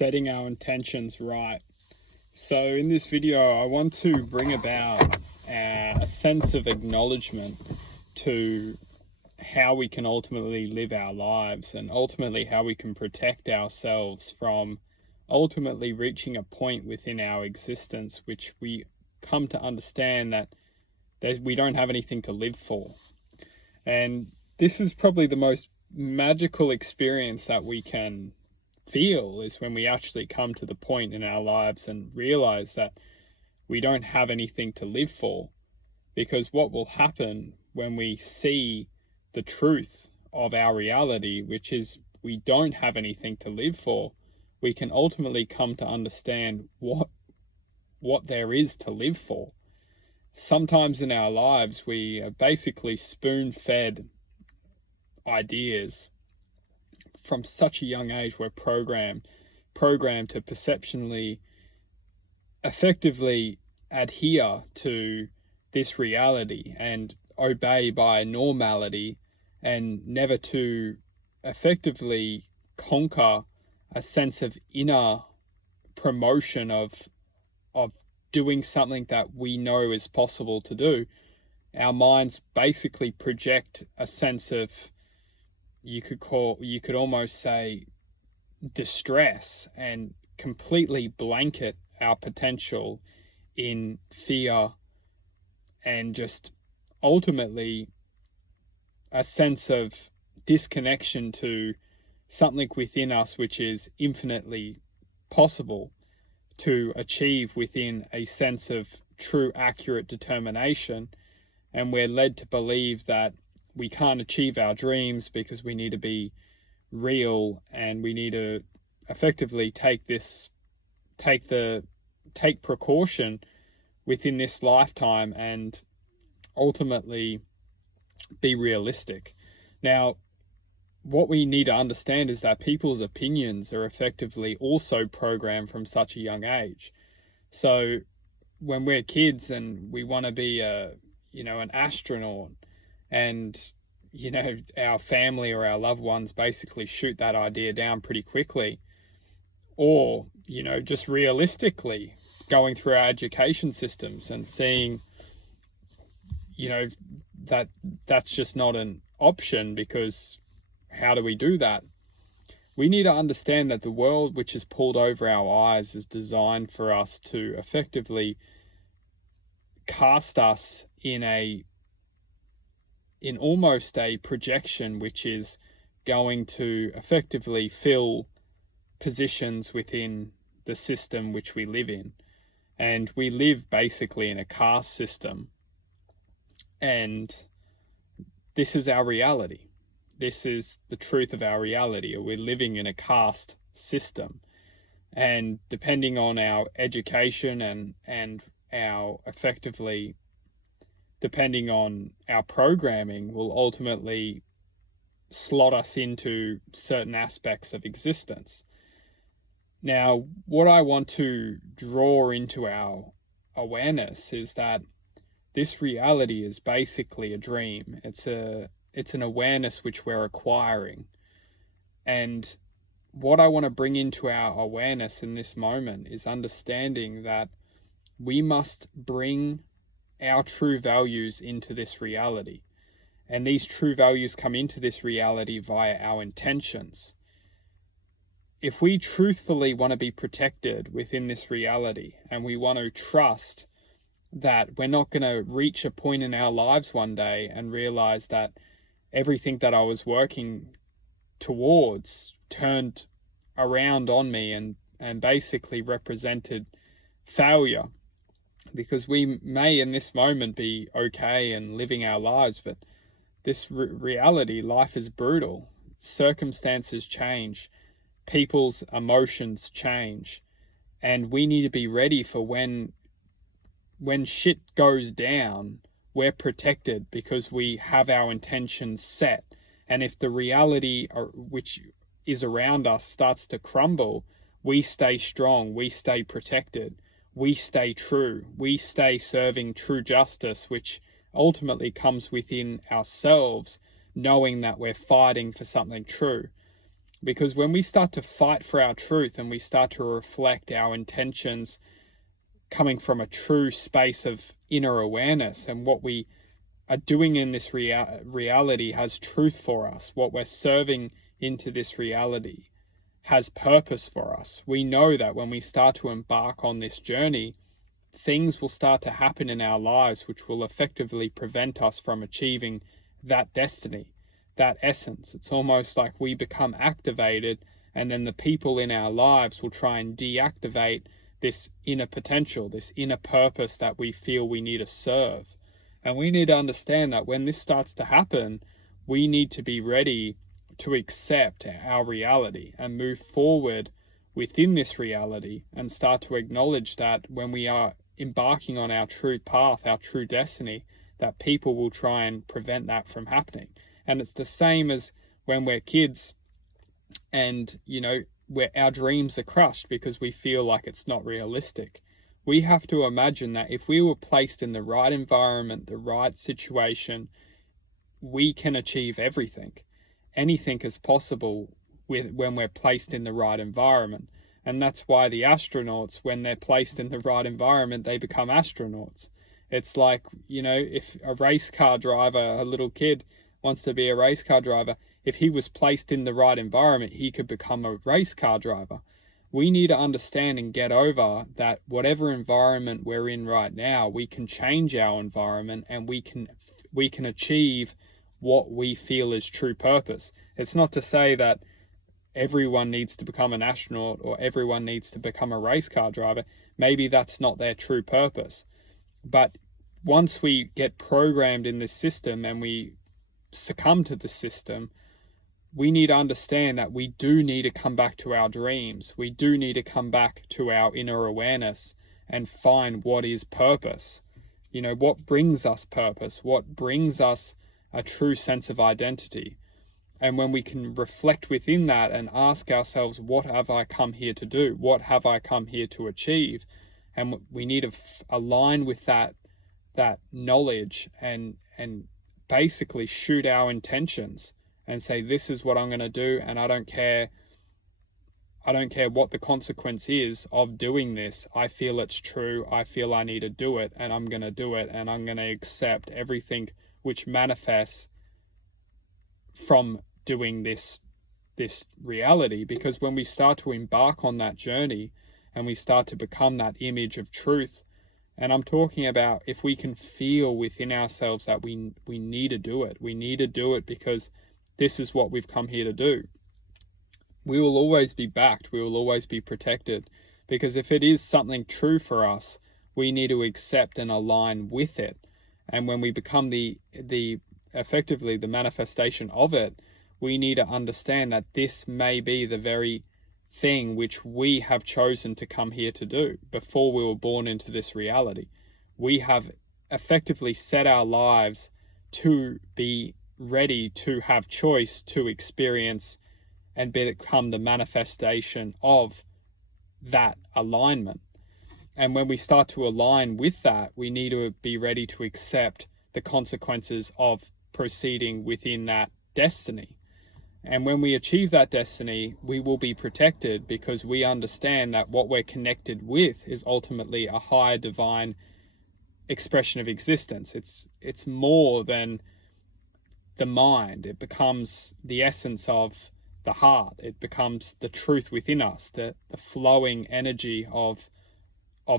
setting our intentions right. So in this video, I want to bring about a sense of acknowledgement to how we can ultimately live our lives, and ultimately how we can protect ourselves from ultimately reaching a point within our existence which we come to understand that we don't have anything to live for. And this is probably the most magical experience that we can feel, is when we actually come to the point in our lives and realize that we don't have anything to live for. Because what will happen when we see the truth of our reality, which is we don't have anything to live for, we can ultimately come to understand what there is to live for. Sometimes in our lives, we are basically spoon-fed ideas. From such a young age, we're programmed to perceptionally, effectively adhere to this reality and obey by normality, and never to effectively conquer a sense of inner promotion of doing something that we know is possible to do. Our minds basically project a sense of, you could almost say, distress, and completely blanket our potential in fear, and just ultimately a sense of disconnection to something within us which is infinitely possible to achieve within a sense of true, accurate determination. And we're led to believe that we can't achieve our dreams because we need to be real, and we need to effectively take precaution within this lifetime and ultimately be realistic. Now, what we need to understand is that people's opinions are effectively also programmed from such a young age. So when we're kids and we want to be an astronaut, and our family or our loved ones basically shoot that idea down pretty quickly, or just realistically going through our education systems and seeing that that's just not an option, because how do we do that? We need to understand that the world which is pulled over our eyes is designed for us to effectively cast us in almost a projection, which is going to effectively fill positions within the system which we live in. And we live basically in a caste system, and this is our reality. This is the truth of our reality. We're living in a caste system, and depending on our education and our effectively, depending on our programming, will ultimately slot us into certain aspects of existence. Now, what I want to draw into our awareness is that this reality is basically a dream. It's an awareness which we're acquiring. And what I want to bring into our awareness in this moment is understanding that we must bring our true values into this reality. And these true values come into this reality via our intentions. If we truthfully want to be protected within this reality, and we want to trust that we're not going to reach a point in our lives one day and realize that everything that I was working towards turned around on me and basically represented failure, because we may in this moment be okay and living our lives, but this reality, life is brutal. Circumstances change, people's emotions change, and we need to be ready for when shit goes down, we're protected because we have our intentions set. And if the reality which is around us starts to crumble, we stay strong, we stay protected, we stay true, we stay serving true justice, which ultimately comes within ourselves, knowing that we're fighting for something true. Because when we start to fight for our truth and we start to reflect our intentions coming from a true space of inner awareness, and what we are doing in this reality has truth for us, what we're serving into this reality has purpose for us. We know that when we start to embark on this journey, things will start to happen in our lives which will effectively prevent us from achieving that destiny, that essence. It's almost like we become activated, and then the people in our lives will try and deactivate this inner potential, this inner purpose that we feel we need to serve. And we need to understand that when this starts to happen, we need to be ready to accept our reality and move forward within this reality, and start to acknowledge that when we are embarking on our true path, our true destiny, that people will try and prevent that from happening. And it's the same as when we're kids and, where our dreams are crushed because we feel like it's not realistic. We have to imagine that if we were placed in the right environment, the right situation, we can achieve everything. Anything is possible when we're placed in the right environment. And that's why the astronauts, when they're placed in the right environment, they become astronauts. It's like, if a race car driver, a little kid wants to be a race car driver, if he was placed in the right environment, he could become a race car driver. We need to understand and get over that whatever environment we're in right now, we can change our environment, and we can achieve what we feel is true purpose. It's not to say that everyone needs to become an astronaut or everyone needs to become a race car driver. Maybe that's not their true purpose. But once we get programmed in this system and we succumb to the system, we need to understand that we do need to come back to our dreams. We do need to come back to our inner awareness and find what is purpose. What brings us purpose? What brings us a true sense of identity? And when we can reflect within that and ask ourselves, what have I come here to do? What have I come here to achieve? And we need to align with that knowledge and basically shoot our intentions and say, this is what I'm going to do, and I don't care what the consequence is of doing this. I feel it's true. I feel I need to do it, and I'm going to do it, and I'm going to accept everything which manifests from doing this reality. Because when we start to embark on that journey and we start to become that image of truth, and I'm talking about if we can feel within ourselves that we need to do it. We need to do it because this is what we've come here to do. We will always be backed. We will always be protected. Because if it is something true for us, we need to accept and align with it. And when we become the effectively the manifestation of it, we need to understand that this may be the very thing which we have chosen to come here to do before we were born into this reality. We have effectively set our lives to be ready to have choice, to experience and become the manifestation of that alignment. And when we start to align with that, we need to be ready to accept the consequences of proceeding within that destiny. And when we achieve that destiny, we will be protected because we understand that what we're connected with is ultimately a higher divine expression of existence. It's more than the mind. It becomes the essence of the heart. It becomes the truth within us, the flowing energy of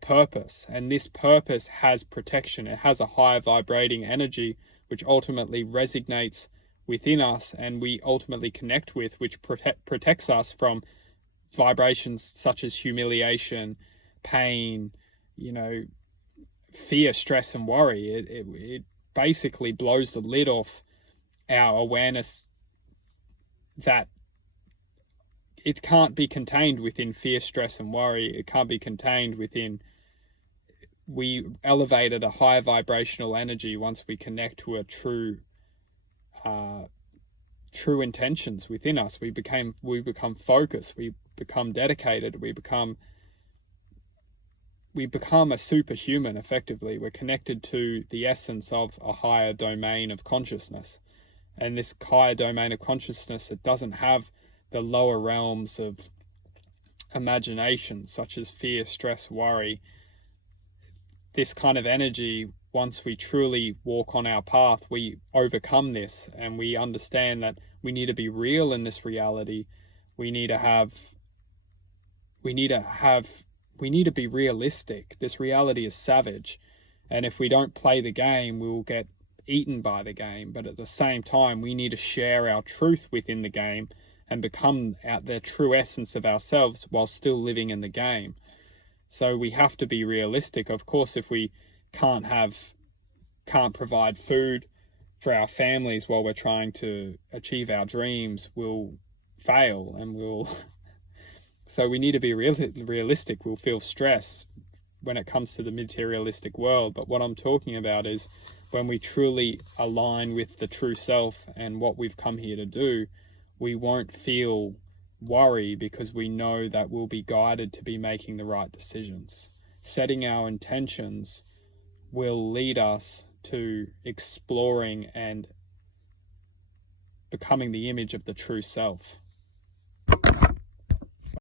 purpose. And this purpose has protection. It has a higher vibrating energy which ultimately resonates within us, and we ultimately connect with, which protects us from vibrations such as humiliation, pain, fear, stress, and worry. It basically blows the lid off our awareness that it can't be contained within fear, stress, and worry. It can't be contained within. We elevated a higher vibrational energy once we connect to a true intentions within us. We become focused. We become dedicated. We become a superhuman. Effectively, we're connected to the essence of a higher domain of consciousness, and this higher domain of consciousness, it doesn't have the lower realms of imagination, such as fear, stress, worry, this kind of energy, once we truly walk on our path, we overcome this, and we understand that we need to be real in this reality. We need to be realistic. This reality is savage, and if we don't play the game, we will get eaten by the game. But at the same time, we need to share our truth within the game and become the true essence of ourselves while still living in the game. So we have to be realistic. Of course, if we can't provide food for our families while we're trying to achieve our dreams, we'll fail, and so we need to be realistic. We'll feel stress when it comes to the materialistic world. But what I'm talking about is when we truly align with the true self and what we've come here to do, we won't feel worry, because we know that we'll be guided to be making the right decisions. Setting our intentions will lead us to exploring and becoming the image of the true self.